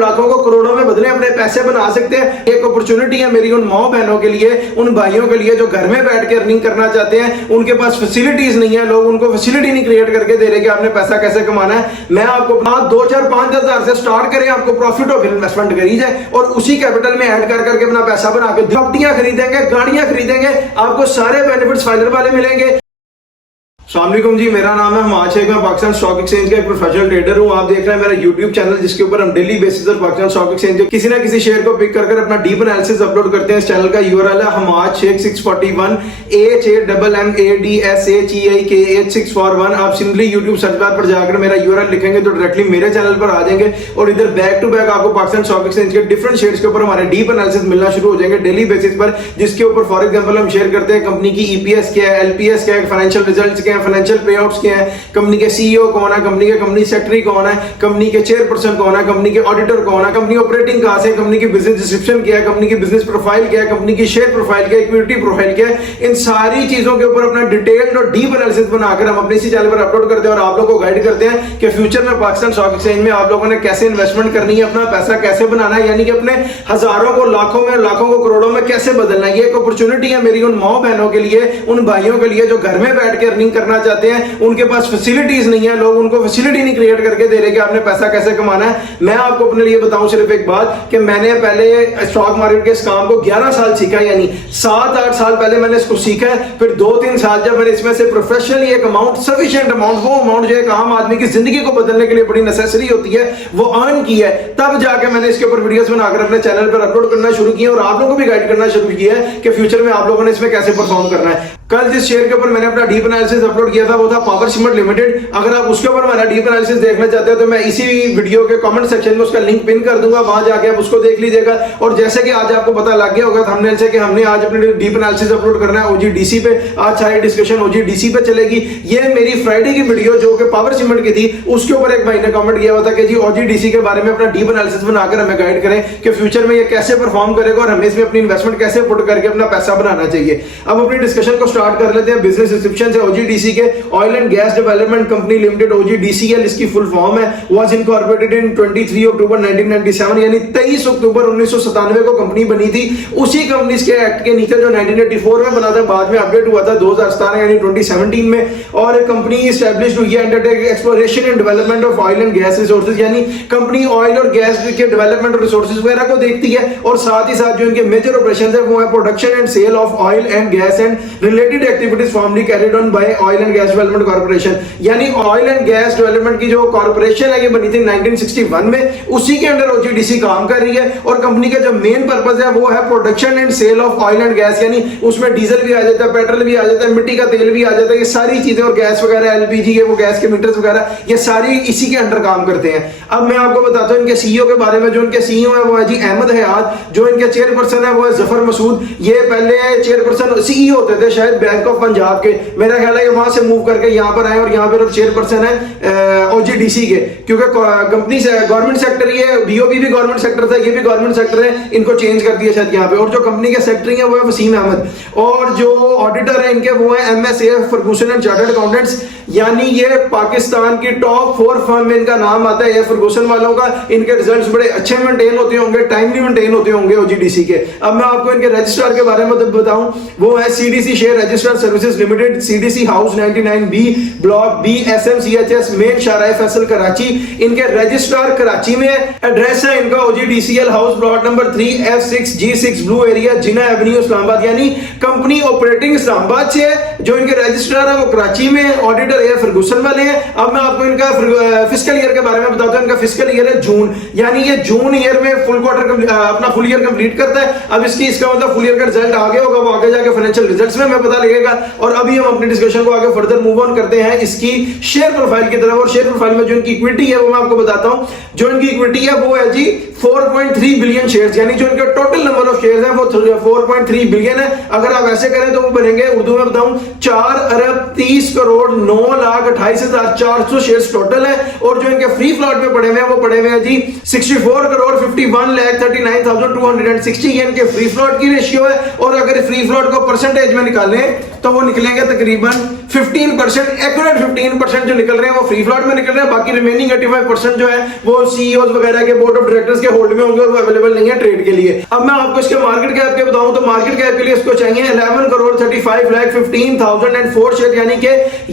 और लाखों को करोड़ों में बदले अपने पैसे बना सकते हैं। एक अपॉर्चुनिटी है मेरी उन माओ बहनों के लिए, उन भाइयों के लिए जो घर में बैठ के अर्निंग करना चाहते हैं, उनके पास फैसिलिटीज नहीं है, लोग उनको फैसिलिटी नहीं क्रिएट करके दे रहे कि आपने पैसा कैसे कमाना है। मैं आपको 2, 4, 5 हजार से स्टार्ट करें, आपको प्रॉफिट और इन्वेस्टमेंट करी जाए और उसी कैपिटल में ऐड कर करके अपना पैसा बना के प्रॉपर्टियां खरीदेंगे, गाड़ियां खरीदेंगे, आपको सारे बेनिफिट्स फाइनल वाले मिलेंगे। अस्सलाम वालेकुम जी, मेरा नाम है हमाद शेख, मैं पाकिस्तान स्टॉक एक्सचेंज का एक प्रोफेशनल ट्रेडर हूं। आप देख रहे हैं मेरा यूट्यूब चैनल जिसके ऊपर हम डेली बेसिस पर पाकिस्तान स्टॉक एक्सचेंज के किसी ना किसी शेयर को पिक कर अपना डीप एनालिसिस अपलोड करते हैं। इस चैनल का यूआरएल है हमाद शेख 641 HAMMADSHEIKH641। आप सिंपली यूट्यूब सर्च बार पर जाकर मेरा यूआरएल लिखेंगे तो डायरेक्टली मेरे चैनल पर आ जाएंगे और इधर बैक टू बैक आपको पाकिस्तान स्टॉक एक्सचेंज के डिफरेंट शेयर्स के ऊपर हमारे डीप एनालिसिस मिलना शुरू हो जाएंगे डेली बेसिस पर, जिसके ऊपर फॉर एग्जांपल हम शेयर करते हैं कंपनी की ईपीएस क्या है, एलपीएस क्या है, फाइनेंशियल रिजल्ट्स क्या है, फाइनेंशियल पे आउट्स क्या है, कंपनी के सीईओ कौन है, कंपनी के कंपनी सेक्रेटरी कौन है, कंपनी के चेयरपर्सन कौन है, कंपनी के ऑडिटर कौन है, कंपनी ऑपरेटिंग कहां से, कंपनी की बिजनेस डिस्क्रिप्शन क्या है, कंपनी की बिजनेस प्रोफाइल क्या है, कंपनी की शेयर प्रोफाइल क्या है, इक्विटी प्रोफाइल क्या है, इन सारी चीजों के ऊपर अपना डिटेल्ड और डीप एनालिसिस बनाकर हम अपने इसी चैनल पर अपलोड करते हैं और आप लोगों को गाइड करते हैं कि फ्यूचर में पाकिस्तान स्टॉक एक्सचेंज में आप लोगों ने कैसे इन्वेस्टमेंट करनी है, अपना पैसा कैसे बनाना है, यानी कि अपने हजारों को लाखों में, लाखों को करोड़ों में कैसे बदलना है। ये एक अपॉर्चुनिटी है मेरी उन माओ बहनों के लिए, उन भाइयों के लिए जो घर में बैठ के अर्निंग करना चाहते हैं, उनके पास फैसिलिटीज नहीं है, लोग उनको फैसिलिटी नहीं क्रिएट करके दे रहे कि आपने पैसा कैसे कमाना है। मैं आपको अपने लिए बताऊं सिर्फ एक बात कि मैंने पहले स्टॉक मार्केट के इस काम को 11 साल सीखा, यानी 7-8 साल पहले मैंने इसको सीखा है। फिर 2-3 साल जब मैंने इसमें से प्रोफेशनली एक अमाउंट, सफिशिएंट अमाउंट, वो अमाउंट जो एक आम आदमी की जिंदगी को बदलने के लिए बड़ी नेसेसरी होती है, वो अर्न की है, तब जाके मैंने इसके ऊपर वीडियोस बनाकर अपने चैनल पर अपलोड करना शुरू किया और आप लोगों को भी गाइड करना शुरू किया है कि फ्यूचर में आप लोगों ने इसमें कैसे परफॉर्म करना है। कल जिस शेयर के ऊपर मैंने अपना डीप एनालिसिस अपलोड किया था वो था पावर सीमेंट लिमिटेड। अगर आप उसके ऊपर मेरा डीप एनालिसिस देखना चाहते हो तो मैं इसी वीडियो के कमेंट सेक्शन में उसका लिंक पिन कर दूंगा, वहां जाके आप उसको देख लीजिएगा। और जैसे कि आज आपको पता लग गया होगा थंबनेल से कि हमने आज अपने डीप एनालिसिस अपलोड करना है ओजीडीसी पे। आज सारी डिस्कशन ओजीडीसी पे चलेगी। ये मेरी फ्राइडे की वीडियो जो कि पावर सीमेंट की थी, उसके ऊपर एक भाई ने कमेंट किया हुआ था कि जी ओजीडीसी के बारे में अपना डीप एनालिसिस बनाकर हमें गाइड करें कि फ्यूचर में ये कैसे परफॉर्म करेगा और हमें इसमें अपनी इन्वेस्टमेंट कैसे पुट करके अपना पैसा बनाना चाहिए। अब अपनी डिस्कशन को स्टार्ट कर लेते हैं। बिजनेस डिस्क्रिप्शन से ओजीडीसी के oil and gas development company limited, OGDCL इसकी फुल फॉर्म है, वाज इनकॉर्पोरेटेड इन 23 अक्टूबर 1997, यानी 23 अक्टूबर 1997 को कंपनी बनी थी। उसी कंपनी के एक्ट के नीचे जो 1984 में बना था, बाद में अपडेट हुआ था 2017 यानी 2017 में। और कंपनी एस्टैब्लिश्ड हुई है undertake exploration and development of oil and gas resources, यानी कंपनी ऑयल और गैस के डेवलपमेंट और रिसोर्सेज वगैरह को देखती है। और साथ ही साथ जो इनके मेजर ऑपरेशंस है वो है production and sale of oil and gas and related activities formerly carried on by oil and gas development corporation, यानी ऑयल एंड गैस डेवलपमेंट की जो कॉर्पोरेशन है ये बनी थी 1961 में, उसी के अंडर ओजीडीसी काम कर रही है। और कंपनी का जो मेन पर्पस है वो है production and sale of oil and gas, यानी उसमें डीजल भी आ जाता है, पेट्रोल भी आ जाता है, मिट्टी का तेल भी आ जाता है, ये सारी चीजें, और गैस वगैरह, एलपीजी है वो गैस के मीटर्स वगैरह, ये सारी इसी के अंडर काम करते हैं। अब मैं आपको बताता हूं इनके सीईओ के बारे में। जो इनके सीईओ है वो है जी अहमद हयात, जो इनके चेयरपर्सन है वो है जफर मसूद। ये पहले चेयरपर्सन सीईओ होते थे शायद बैंक ऑफ पंजाब के, मेरा ख्याल है कि वहां से मूव करके यहाँ पर आए और यहाँ पर चेयरपर्सन है ओजीडीसी के, क्योंकि कंपनी से गवर्नमेंट सेक्टर, ये बीओबी भी गवर्नमेंट सेक्टर था, ये भी गवर्नमेंट सेक्टर है, इनको चेंज कर दिया शायद यहाँ पे। और जो कंपनी के सेक्रेटरी है वो है वसीम अहमद, और जो ऑडिटर है इनके वो है MSF Ferguson and chartered accountants, यानी ये पाकिस्तान की टॉप 4 फर्म में इनका नाम आता है, ये फर्गूसन वालों का। इनके रिजल्ट्स बड़े अच्छे मेंटेन होते होंगे, टाइमली मेंटेन होते होंगे ओजीडीसी के। अब मैं आपको इनके रजिस्ट्रार के बारे में बताऊं, वो है CDC share registrar services limited, CDC house 99B block B SMCHS main Shahrah Faisal Karachi. इनके रजिस्ट्रार कराची में, एड्रेस है इनका OGDCL house plot number 3F6G6 blue area Jinnah avenue Islamabad, यानी कंपनी ऑपरेटिंग इस्लामाबाद से है। जो इनके रजिस्ट्रार है वो कराची में, ऑडिटर है फर्गूसन वाले हैं। अब मैं आपको इनका फिस्कल ईयर के बारे में बताता हूं। इनका फिस्कल ईयर है जून, यानी ये जून ईयर में अपना फुल ईयर कंप्लीट करता है। अब इसका मतलब फुल ईयर का रिजल्ट आगे होगा, वो आगे जाके फाइनेंशियल रिजल्ट्स में हमें पता लगेगा। और अभी हम अपनी डिस्कशन को आगे फर्दर मूव ऑन करते हैं इसकी शेयर प्रोफाइल की तरफ। और शेयर प्रोफाइल में जो इनकी इक्विटी है वो मैं आपको बताता हूं। जो इनकी इक्विटी है वो है जी 4.3 बिलियन शेयर्स, यानी जो इनका टोटल नंबर ऑफ शेयर्स है वो 4.3 बिलियन है। अगर आप ऐसे करें तो वो बनेंगे, उर्दू में बताऊं, 4,30,29,28,400 शेयर्स टोटल है। और जो इनके फ्री फ्लोट पे पड़े हुए हैं वो पड़े हुए हैं जी 64,51,39,260, ये इनके फ्री फ्लोट की रेशियो है। और अगर फ्री फ्लोट को परसेंटेज में निकालें तो वो निकलेंगे तकरीबन 15%, एक्यूरेट 15% जो निकल रहे हैं वो फ्री फ्लोट में निकल रहे हैं, बाकी रिमेनिंग 85% जो है वो सीईओज वगैरह के बोर्ड ऑफ डायरेक्टर्स के होल्ड में होंगे और वो अवेलेबल नहीं है ट्रेड के लिए। अब मैं आपको इसके मार्केट कैप के बताऊं तो मार्केट कैप के लिए इसको चाहिए 11,35,15,004 शेयर, यानी कि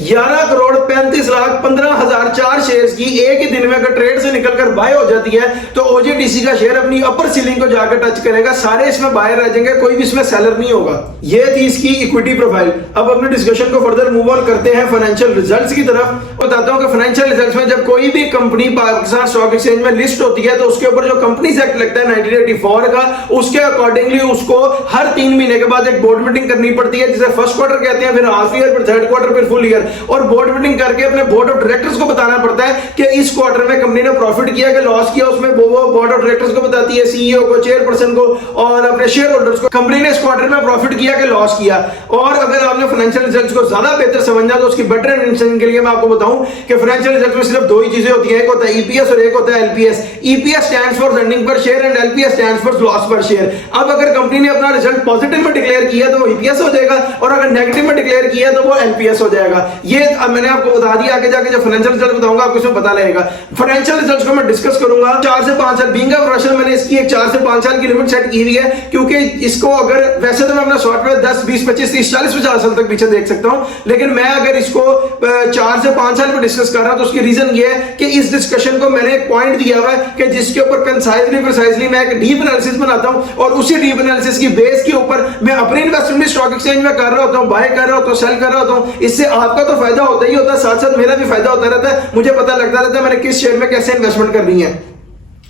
11,35,15,004 शेयर्स की एक ही दिन में अगर ट्रेड से निकलकर बाय हो जाती है तो ओजीडीसी का शेयर अपनी अपर सीलिंग को जाकर टच करेगा, सारे इसमें बायर आ जाएंगे, कोई भी इसमें सेलर नहीं होगा। ये थी इसकी इक्विटी प्रोफाइल। अब अपने डिस्कशन को फर्दर मूव ऑन करते हैं फाइनेंशियल रिजल्ट्स की तरफ। बताता हूं कि फाइनेंशियल रिजल्ट्स में जब कोई भी कंपनी पाकिस्तान स्टॉक एक्सचेंज में लिस्ट होती है तो उसके ऊपर जो कंपनीज एक्ट लगता है 1984 का, उसके अकॉर्डिंगली उसको हर 3 महीने के बाद एक बोर्ड मीटिंग करनी पड़ती है, जिसे फर्स्ट क्वार्टर कहते हैं, फिर हाफ ईयर, फिर थर्ड क्वार्टर, फिर फुल ईयर, और बोर्ड मीटिंग करके अपने बोर्ड ऑफ डायरेक्टर्स को बताना पड़ता है कि इस क्वार्टर में कंपनी ने प्रॉफिट किया कि लॉस किया। उसमें वो बोर्ड ऑफ डायरेक्टर्स को बताती है, सीईओ को, चेयरपर्सन को और अपने शेयर होल्डर्स को, कंपनी ने इस क्वार्टर में प्रॉफिट किया कि लॉस किया। और अगर आपने फाइनेंशियल रिजल्ट्स को ज्यादा बेहतर समझना तो उसकी बेटर अंडरस्टैंडिंग के लिए मैं आपको बताऊं कि फाइनेंशियल रिजल्ट्स में सिर्फ 2 ही चीजें होती हैं, एक होता है ईपीएस और एक होता है LPS. EPS stands for earning per share and LPS stands for loss पर शेयर। अब अगर कंपनी ने अपना रिजल्ट पॉजिटिव में डिक्लेयर किया तो वो ईपीएस हो जाएगा, और अगर नेगेटिव में डिक्लेयर किया तो वो एलपीएस हो जाएगा। ये मैंने आपको बता दिया, आगे जाके जब फाइनेंशियल रिजल्ट बताऊंगा आपको इसमें पता लगेगा। फाइनेंशियल रिजल्ट्स को मैं डिस्कस करूंगा 4 से 5 साल बीइंग अ प्रोफेशनल, मैंने इसकी एक 4 से 5 साल की लिमिट सेट की हुई है, क्योंकि इसको अगर वैसे तो मैं अपना सॉफ्टवेयर 10, 20, 25, 30, 40, 50 साल तक पीछे देख सकता हूं, लेकिन मैं अगर इसको 4 से 5 साल में डिस्कस कर रहा हूं तो उसकी रीजन ये है कि इस डिस्कशन को मैंने एक पॉइंट दिया हुआ है कि जिसके ऊपर कंसाइजली प्रिसाइजली मैं एक डीप एनालिसिस बनाता हूं, और उसी डीप एनालिसिस की बेस के ऊपर मैं अपने इन्वेस्टमेंट भी स्टॉक एक्सचेंज में कर रहा होता हूं, बाय कर रहा होता हूं, सेल कर रहा होता हूं। इससे आपका तो फायदा होता ही होता है, साथ साथ मेरा भी फायदा होता रहता है, मुझे पता लगता रहता है मैंने किस शेयर में कैसे इन्वेस्टमेंट करनी है।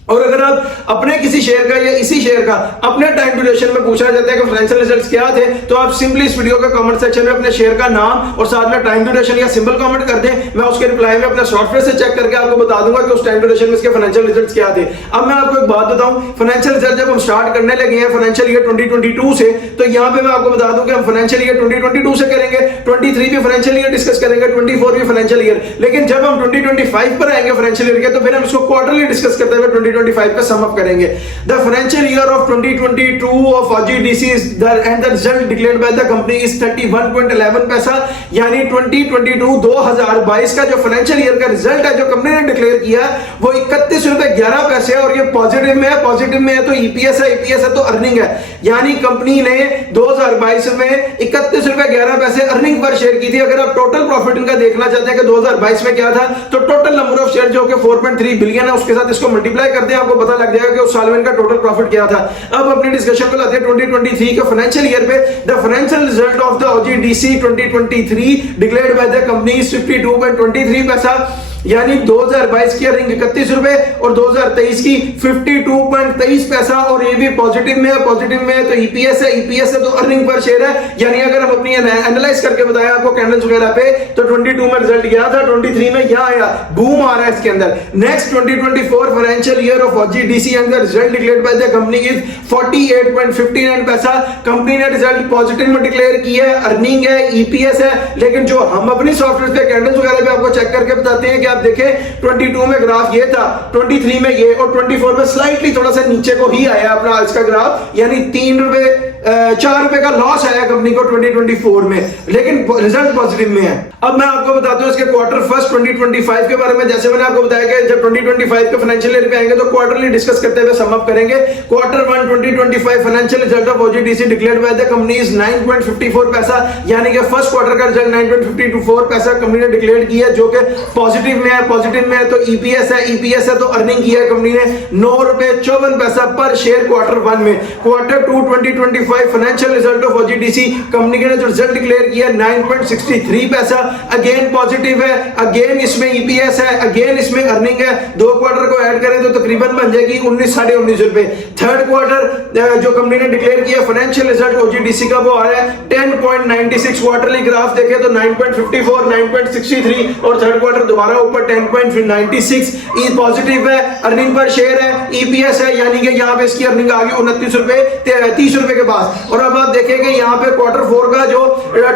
और अगर आप अपने किसी शेयर का या इसी शेयर का अपने टाइम ड्यूरेशन में पूछा जाता है कि फाइनेंशियल रिजल्ट्स क्या थे, तो आप सिंपली इस वीडियो के कमेंट सेक्शन में अपने शेयर का नाम और साथ में टाइम ड्यूरेशन या सिंपल कमेंट कर दें, मैं उसके रिप्लाई में अपने सॉफ्टवेयर से चेक करके आपको बता दूंगा कि उस टाइम ड्यूरेशन में इसके फाइनेंशियल रिजल्ट्स क्या थे। अब मैं आपको एक बात बताऊं, फाइनेंशियल रिजल्ट जब हम स्टार्ट करने लगे हैं फाइनेंशियल ईयर 2022 से, तो यहां पे मैं आपको बता दूं कि हम फाइनेंशियल ईयर 2022 से करेंगे, 23 भी फाइनेंशियल ईयर डिस्कस करेंगे, 24 भी फाइनेंशियल ईयर, लेकिन जब हम 2025 पर आएंगे फाइनेंशियल ईयर के, तो फिर हम इसको क्वार्टरली डिस्कस करते हुए 2025 का सम अप करेंगे। The financial year of 2022 of OGDC is and the result declared by the company is 31.11 पैसा, यानी 2022 का जो फाइनेंशियल ईयर का रिजल्ट है जो कंपनी ने डिक्लेयर किया वो 31 रुपए 11 पैसे, और ये पॉजिटिव में है, पॉजिटिव में है तो ईपीएस है, ईपीएस है तो अर्निंग है, यानी कंपनी ने 2022 में 31 रुपए 11 पैसे अर्निंग पर शेयर की थी। अगर आप टोटल प्रॉफिट इनका देखना चाहते हैं कि 2022 में क्या था, तो टोटल नंबर ऑफ शेयर जो कि 4.3 बिलियन है उसके साथ इसको मल्टीप्लाई करते हैं, आपको पता लग जाएगा कि उस साल में इनका टोटल प्रॉफिट क्या था। अब अपनी डिस्कशन को लाते हैं 2023 के फाइनेंशियल ईयर पे। The financial result of the OGDC 2023 declared by the company 52.23 पैसा, यानी 2022 की अर्निंग 31 रुपए और 2023 की 52.23 पैसा, और ये भी पॉजिटिव में है, पॉजिटिव में है तो ईपीएस है, ईपीएस है तो अर्निंग पर शेयर है। यानी अगर हम अपनी एनालाइज करके बताया आपको कैंडल्स वगैरह पे, तो 22 में रिजल्ट गया था, 23 में यहां आया, बूम आ रहा है इसके अंदर। Next 2024 financial year of OGDC and the result declared by the company is 48.59 पैसा। कंपनी ने रिजल्ट पॉजिटिव में डिक्लेयर किया है, अर्निंग है, ईपीएस है, लेकिन जो हम अपनी सॉफ्टवेयर पे कैंडल्स वगैरह पे आपको चेक करके बताते हैं कि आप देखें 22 में ग्राफ ये था, 23 में ये, और 24 में स्लाइटली थोड़ा सा नीचे को ही आया अपना आज का ग्राफ, यानी 4 रुपए का लॉस आया कंपनी को 2024 में, लेकिन रिजल्ट पॉजिटिव में है। अब मैं आपको बताता हूं इसके क्वार्टर फर्स्ट 2025 के बारे में। जैसे मैंने आपको बताया कि जब 2025 के फाइनेंशियल ईयर पे आएंगे तो क्वार्टरली डिस्कस करते हुए सम अप करेंगे। Quarter 1 2025 financial result of OGDC declared by the company is 9.54 पैसा, यानी कि फर्स्ट क्वार्टर का रिजल्ट 9.54 पैसा कंपनी ने डिक्लेयर किया, जो कि पॉजिटिव में है, पॉजिटिव में है तो ईपीएस है, ईपीएस है तो अर्निंग किया है कंपनी ने 9 रुपए 54 पैसा पर शेयर क्वार्टर 1 में। Quarter 2 2025 financial result of OGDC company ने जो रिजल्ट डिक्लेयर किया 9.63 पैसा, अगेन पॉजिटिव है, अगेन इसमें ईपीएस है, अगेन इसमें अर्निंग है। 2 क्वार्टर को ऐड करें तो तकरीबन बन जाएगी 19 साढ़े 19 रुपए। थर्ड क्वार्टर जो कंपनी ने डिक्लेयर किया फाइनेंशियल रिजल्ट ओजीडीसी का वो आ रहा है 10.96। क्वार्टरली ग्राफ देखें तो 9.54 9.63 और थर्ड क्वार्टर दोबारा ऊपर 10.96। ई पॉजिटिव है, अर्निंग पर शेयर है, ईपीएस है, यानी कि यहां पे इसकी अर्निंग आ गई 29 रुपए 30 रुपए के पास। और अब आप देखेंगे यहाँ पे क्वार्टर 4 का जो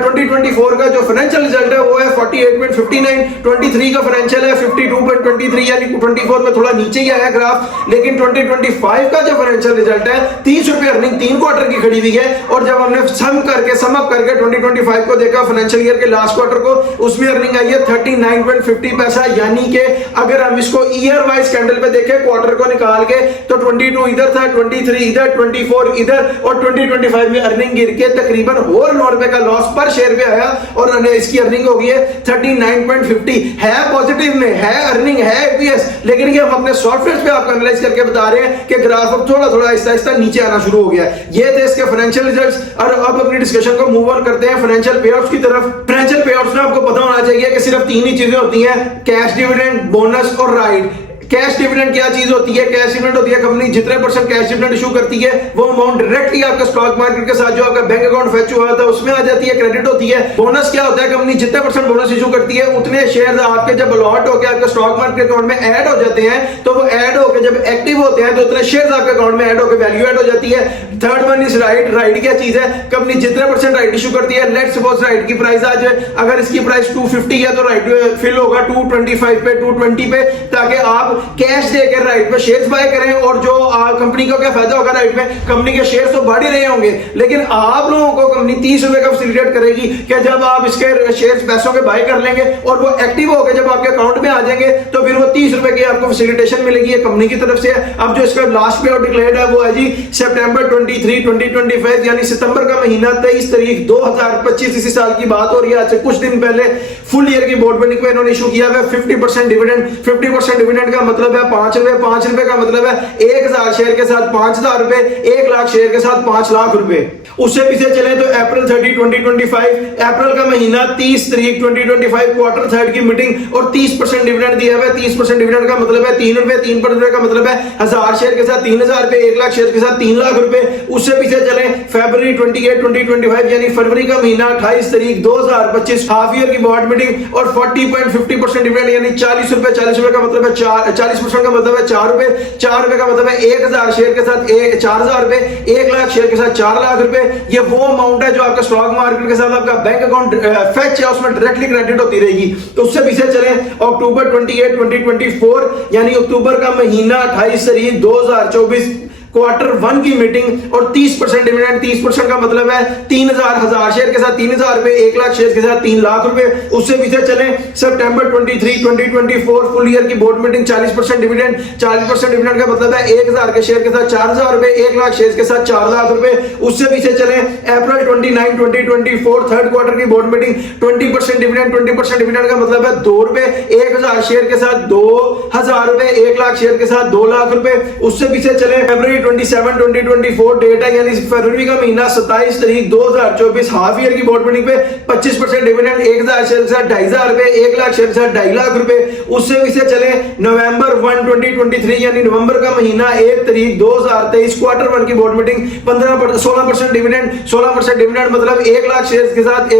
2024 का जो फाइनेंशियल रिजल्ट है वो है 48.59, 23 का फाइनेंशियल है 52.23, यानी 24 में थोड़ा नीचे ही आया ग्राफ, लेकिन 2025 का जो फाइनेंशियल रिजल्ट है 30 रुपए अर्निंग 3 क्वार्टर की खड़ी हुई है। और जब हमने सम करके 2025 को देखा फाइनेंशियल ईयर के लास्ट क्वार्टर को, उसमें अर्निंग आई है 39.50 पैसा, यानी कि अगर हम इसको ईयर वाइज कैंडल पे देखें क्वार्टर को निकाल के तो 22 इधर था, 23 इधर, 24 इधर, और 2025 में अर्निंग गिर के तकरीबन और 9 रुपए का लॉस पर शेयर पे आया और इसकी अर्निंग हो गई है 39.50। है पॉजिटिव में, है अर्निंग, है एपीएस, लेकिन ये हम अपने सॉफ्टवेयर पे आपको एनालाइज करके बता रहे हैं कि ग्राफ अब थोड़ा थोड़ा आहिस्ता नीचे आना शुरू हो गया है। ये थे इसके फाइनेंशियल रिजल्ट्स। और अब अपनी डिस्कशन को मूव ऑन करते हैं फाइनेंशियल पेआउट्स की तरफ। फाइनेंशियल पेआउट्स में आपको पता होना चाहिए कि सिर्फ 3 ही चीजें होती हैं, कैश डिविडेंड, बोनस और राइड। कैश डिविडेंड क्या चीज होती है? कैश डिविडेंड होती है कंपनी जितने % कैश डिविडेंड इशू करती है वो अमाउंट डायरेक्टली आपके स्टॉक मार्केट के साथ जो आपका बैंक अकाउंट फेच हुआ था उसमें आ जाती है, क्रेडिट होती है। बोनस क्या होता है? कंपनी जितने % बोनस इशू करती है उतने शेयर आपके जब अलॉट होकर आपके स्टॉक मार्केट अकाउंट में ऐड हो जाते हैं तो वो ऐड होकर जब एक्टिव होते हैं तो उतने शेयर आपके अकाउंट में ऐड होकर वैल्यू ऐड हो जाती है। Third one is right. Right क्या चीज है? कंपनी जितने % राइट इशू करती है, लेट्स सपोज राइट की प्राइस आज अगर इसकी प्राइस 250 है तो राइट फिल होगा 225 पे, 220 पे, ताकि आप कैश देकर राइट पे शेयर्स बाय करें। और जो कंपनी को क्या फायदा होगा? राइट में कंपनी के शेयर्स तो बढ़ ही रहे होंगे, लेकिन आप लोगों को कंपनी 30 रुपए का फैसिलिटेट करेगी कि जब आप इसके शेयर्स पैसों के बाय कर लेंगे और वो एक्टिव होकर जब आपके अकाउंट में आ जाएंगे तो फिर वो 30 रुपए की आपको फैसिलिटेशन मिलेगी कंपनी की तरफ से। अब जो इसका लास्ट पे आउट डिक्लेयर्ड है वो है जी सितंबर 23, 2025, यानी सितंबर का महीना 23 तारीख 2025 इसी साल की बात हो रही है। आज से कुछ दिन पहले फुल ईयर की बोर्ड मीटिंग में इन्होंने इशू किया है 50% डिविडेंड। 50% डिविडेंड का मतलब है 5 रुपए, 5 रुपए का मतलब है 1000 शेयर के साथ 5000 रुपए, 1 लाख शेयर के साथ 5 लाख रुपए। उससे पीछे चले तो अप्रैल 30, 2025, अप्रैल का महीना 30 तारीख 2025 क्वार्टर 3 की मीटिंग और 30% डिविडेंड दिया हुआ है। 30% डिविडेंड का मतलब है 3 रुपए, 3 रुपए का मतलब है 1000 शेयर के साथ 3000 रुपए, 1 लाख शेयर के साथ 3 लाख रुपए। उससे पीछे चले फरवरी 28, 2025, यानी फरवरी का महीना 28 तारीख 2025 हाफ ईयर की बोर्ड मीटिंग और 40.50% डिविडेंड, यानी 40 रुपए। 40 रुपए का मतलब है 40% का मतलब है 4 रुपए। 4 रुपए का मतलब है 1000 शेयर के साथ 4000 रुपए, 1 लाख शेयर के साथ 4 लाख रुपए। ये वो अमाउंट है जो आपका स्टॉक मार्केट के साथ आपका बैंक अकाउंट फेच है उसमें डायरेक्टली क्रेडिट होती रहेगी। तो उससे पीछे चले अक्टूबर 28, 2024, यानी अक्टूबर का महीना 28 तारीख 2024 क्वार्टर 1 की मीटिंग और 30% डिविडेंड। 30% का मतलब है 3000 शेयर के साथ 3000 रुपए, 1 लाख शेयर के साथ 3 लाख रुपए। उससे पीछे चले सितंबर 23, 2024 फुल ईयर की बोर्ड मीटिंग 40% डिविडेंड। 40% डिविडेंड का मतलब है 1000 के शेयर के साथ 4000 रुपए, 1 लाख शेयर के साथ 4 लाख रुपए। उससे पीछे चले अप्रैल 29, 2024 थर्ड क्वार्टर की बोर्ड मीटिंग 20% डिविडेंड। 20% डिविडेंड का मतलब है 2 रुपए, 1000 शेयर के साथ 2000 रुपए, 1 लाख शेयर के साथ 2 लाख रुपए। उससे पीछे चले फरवरी 27, 2024 डेट है, यानी फरवरी का महीना 27 तारीख 2024 हाफ ईयर की बोर्ड मीटिंग पे 25% डिविडेंड, 1000 शेयर के साथ 2500 रुपए, 1 लाख शेयर के साथ 2.5 लाख रुपए। उससे पीछे चले नवंबर 1, 2023, यानी नवंबर का महीना 1 तारीख 2023 क्वार्टर 1 की बोर्ड मीटिंग 16% डिविडेंड। 16% डिविडेंड मतलब 1 लाख शेयर के साथ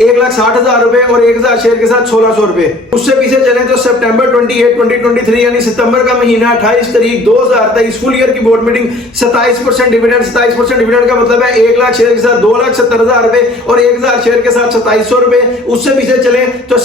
1,60,000 रुपए और 1000 शेयर के साथ 1600 रुपए। उससे पीछे चले तो सितंबर 28, 2023, यानी सितंबर का महीना 28 तारीख 2023 फुल ईयर की बोर्ड मीटिंग 27% डिविडेंड। 27% डिविडेंड का मतलब है 1 लाख शेयर के साथ 2,70,000 रुपए और 1000 शेयर के साथ 2700 रुपए। उससे पीछे चले तो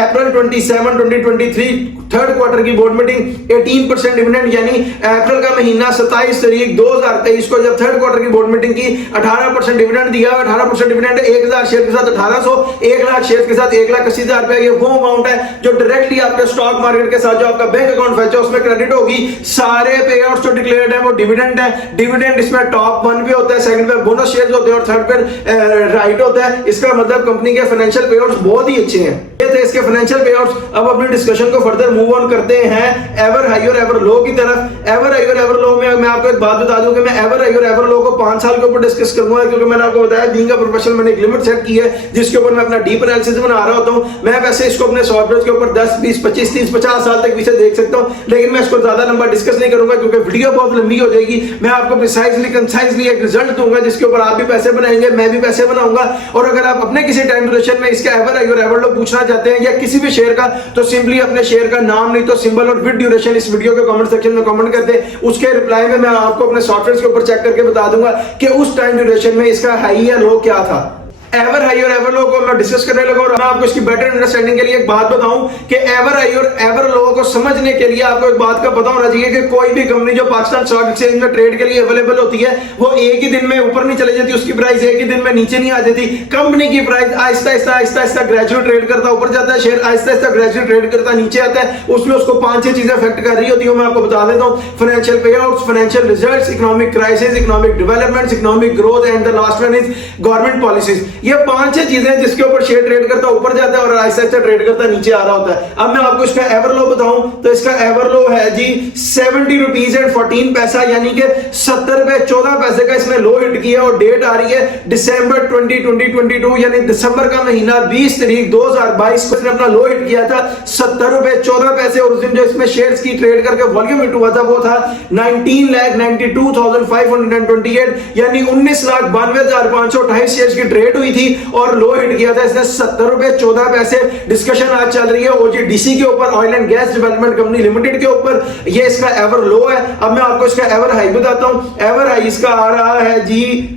अप्रैल 27, 2023 थर्ड क्वार्टर की बोर्ड मीटिंग 18% डिविडेंड, यानी अप्रैल का महीना 27 तारीख 2023 को जब थर्ड क्वार्टर की बोर्ड मीटिंग की 18% डिविडेंड दिया। 18% डिविडेंड 1000 शेयर के साथ 1800, 1 लाख शेयर के साथ 1,80,000 रुपए। ये वो अमाउंट है जो डायरेक्टली आपके स्टॉक मार्केट के साथ जो आपका बैंक अकाउंट फेच है उसमें क्रेडिट होगी। सारे पे आउट्स जो डिक्लेयर्ड है वो डिविडेंड है। डिविडेंड इसमें टॉप 1 पे होता है, सेकंड पे बोनस शेयर्स होते हैं और थर्ड पे राइट होता है। इसका मतलब कंपनी के फाइनेंशियल पे आउट्स बहुत ही अच्छे हैं। ये थे इसके फाइनेंशियल पे आउट्स। अब अपनी डिस्कशन को फर्दर मूव ऑन करते हैं एवर हाई और एवर लो की तरफ। एवर हाई और एवर लो में मैं आपको एक बात बता दूं कि मैं एवर हाई और एवर लो को 5 साल के ऊपर डिस्कस करूंगा, क्योंकि मैंने आपको बताया बीइंग अ प्रोफेशनल मैंने एक लिमिट सेट की है जिसके ऊपर मैं अपना डीप एनालिसिस बना रहा होता हूं। मैं वैसे इसको अपने सॉफ्टवेयर के ऊपर 10, 20, 25, 30, 50 साल तक पीछे देख सकता हूं, लेकिन मैं इसको ज्यादा लंबा डिस्कस नहीं करूंगा क्योंकि वीडियो बहुत लंबी हो जाएगी। मैं आपको प्रिसाइजली कंसाइजली एक रिजल्ट दूंगा जिसके ऊपर आप भी पैसे बनाएंगे, मैं भी पैसे बनाऊंगा। और अगर आप अपने किसी टाइम ड्यूरेशन में इसका एवर हाई और एवर लो पूछना चाहते चाहते हैं या किसी भी शेयर का, तो सिंपली अपने शेयर का नाम नहीं तो सिंबल और विद ड्यूरेशन इस वीडियो के कमेंट सेक्शन में कमेंट कर दे। उसके रिप्लाई में मैं आपको अपने सॉफ्टवेयर के ऊपर चेक करके बता दूंगा कि उस टाइम ड्यूरेशन में इसका हाई या लो क्या था। एवर हाई और एवर लो को मैं डिस्कस करने लगा और मैं आपको इसकी बेटर अंडरस्टैंडिंग के लिए एक बात बताऊं कि एवर हाई और एवर लो को समझने के लिए आपको एक बात का पता होना चाहिए कि कोई भी कंपनी जो पाकिस्तान स्टॉक एक्सचेंज में ट्रेड के लिए अवेलेबल होती है वो एक ही दिन में ऊपर नहीं चली जाती, उसकी प्राइस एक ही दिन में नीचे नहीं आ जाती। कंपनी की price Aahista Aahista gradual trade करता ऊपर जाता है, share Aahista Aahista gradual trade करता नीचे आता है। उसमें उसको 5-6 चीजें अफेक्ट कर रही होती है, मैं आपको बता देता हूं। फाइनेंशियल पे outs, financial results, economic crisis, economic developments, economic growth and the last one is government policies. ये 5-6 चीजें जिसके ऊपर शेयर ट्रेड करता ऊपर जाता है और आहिस्ता आहिस्ता ट्रेड करता नीचे आ रहा होता है। अब मैं आपको इसका एवर लो बताऊं तो इसका एवर लो है जी 70 रुपीज एंड 14 पैसा, यानी कि 70 रुपए 14 पैसे का इसने लो हिट किया और डेट आ रही है दिसंबर 2022, यानी दिसंबर का महीना 20 तारीख 2022 को इसने अपना लो हिट किया था 70 रुपए 14 पैसे। और उस दिन जो इसमें शेयर्स की ट्रेड करके वॉल्यूम हिट हुआ था वो था 19,92,528, यानी 19,92,528 शेयर्स की ट्रेड हुई थी और लो हिट किया था इसने 70 रुपए 14 पैसे। डिस्कशन आज चल रही है ओजीडीसी के ऊपर, oil and gas development company limited के ऊपर। ये इसका एवर लो है। अब मैं आपको इसका एवर हाई बताता हूं। एवर हाई इसका आ रहा है जी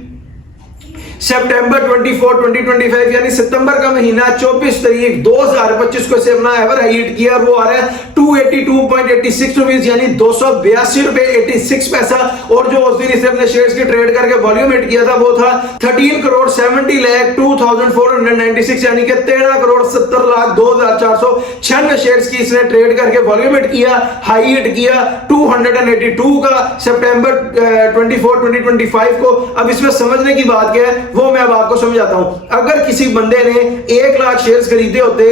सितंबर 24, 2025, यानी सितंबर का महीना 24 तारीख 2025 को इसे अपना एवर हाई हिट किया और वो आ रहा है 282.86 रुपीज, यानी 282 रुपए 86 पैसा। और जो उस दिन इसे अपने शेयर्स की ट्रेड करके वॉल्यूम हिट किया था वो था 13,70,02,496, यानी कि 13,70,02,496 शेयर्स की इसने ट्रेड करके वॉल्यूम हिट किया, हाई हिट किया 282 का सितंबर 24, 2025 को। अब इसमें समझने की बात क्या है वो मैं अब आपको समझाता हूं। अगर किसी बंदे ने 1 लाख शेयर्स खरीदे होते